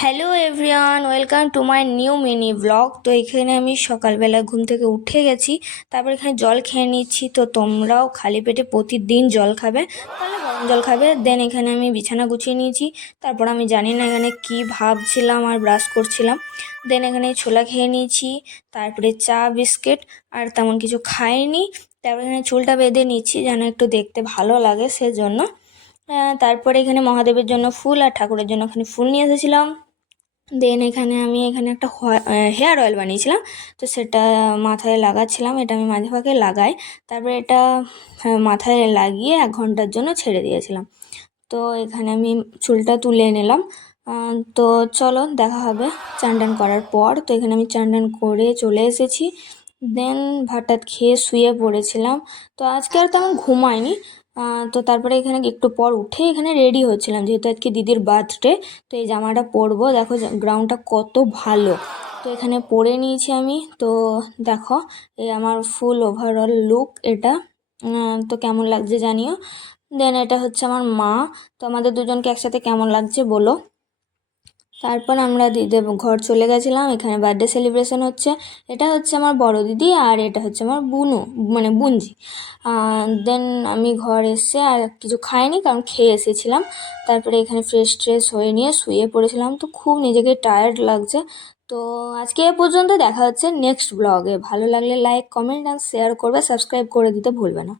Hello everyone, welcome to my new mini blog. তো এখানে আমি সকালবেলা ঘুম থেকে উঠে গেছি, তারপর এখানে জল খেয়ে নিচ্ছি। তো তোমরাও খালি পেটে প্রতিদিন জল খাবে, তাহলে গরম জল খাবে। দেন এখানে আমি বিছানা গুছিয়ে নিয়েছি। তারপর আমি জানি না এখানে কি ভাবছিলাম আর ব্রাশ করছিলাম। দেন এখানে ছোলা খেয়ে নিয়েছি, তারপরে চা বিস্কিট, আর তেমন কিছু খাইনি। তারপর এখানে চুলটা বেঁধে নিচ্ছি যেন একটু দেখতে ভালো লাগে সেজন্য। তারপরে এখানে মহাদেবের জন্য ফুল আর ঠাকুরের জন্য এখানে ফুল নিয়ে এসেছিলাম। দেন এখানে একটা হেয়ার অয়েল বানিয়েছিলাম, তো সেটা মাথায় লাগাচ্ছিলাম। এটা আমি মাঝে ফাঁকে লাগাই। তারপরে এটা মাথায় লাগিয়ে 1 ঘন্টার জন্য ছেড়ে দিয়েছিলাম। তো এখানে আমি চুলটা তুলে নিলাম। তো চলো দেখা হবে চান টান করার পর। তো এখানে আমি চান টান করে চলে এসেছি। দেন ভাত টাত খেয়ে শুয়ে পড়েছিলাম। তো আজকে আর তেমন ঘুমাইনি। তো তারপরে এখানে একটু পর উঠে এখানে রেডি হচ্ছিলাম, যেহেতু আজকে দিদির বার্থডে। তো এই জামাটা পরবো, দেখো গ্রাউন্ডটা কত ভালো। তো এখানে পরে নিয়েছি আমি। তো দেখো এই আমার ফুল ওভারঅল লুক এটা। তো কেমন লাগছে জানিও। দেন এটা হচ্ছে আমার মা। তো আমাদের দুজনকে একসাথে কেমন লাগছে বলো। তারপর আমরা দিদির ঘর চলে গেছিলাম, এখানে বার্থডে সেলিব্রেশন হচ্ছে। এটা হচ্ছে আমার বড় দিদি আর এটা হচ্ছে আমার বুনু, মানে বুনজি। দেন আমি ঘর এসে আর কিছু খাইনি, কারণ খেয়ে এসেছিলাম। তারপরে এখানে ফ্রেশ ট্রেশ হয়ে নিয়ে শুয়ে পড়েছিলাম। তো খুব নিজেকে টায়ার্ড লাগছে। তো আজকে এ পর্যন্ত, দেখা হচ্ছে নেক্সট ব্লগে। ভালো লাগলে লাইক কমেন্ট অ্যান্ড শেয়ার করবে, সাবস্ক্রাইব করে দিতে ভুলবে না।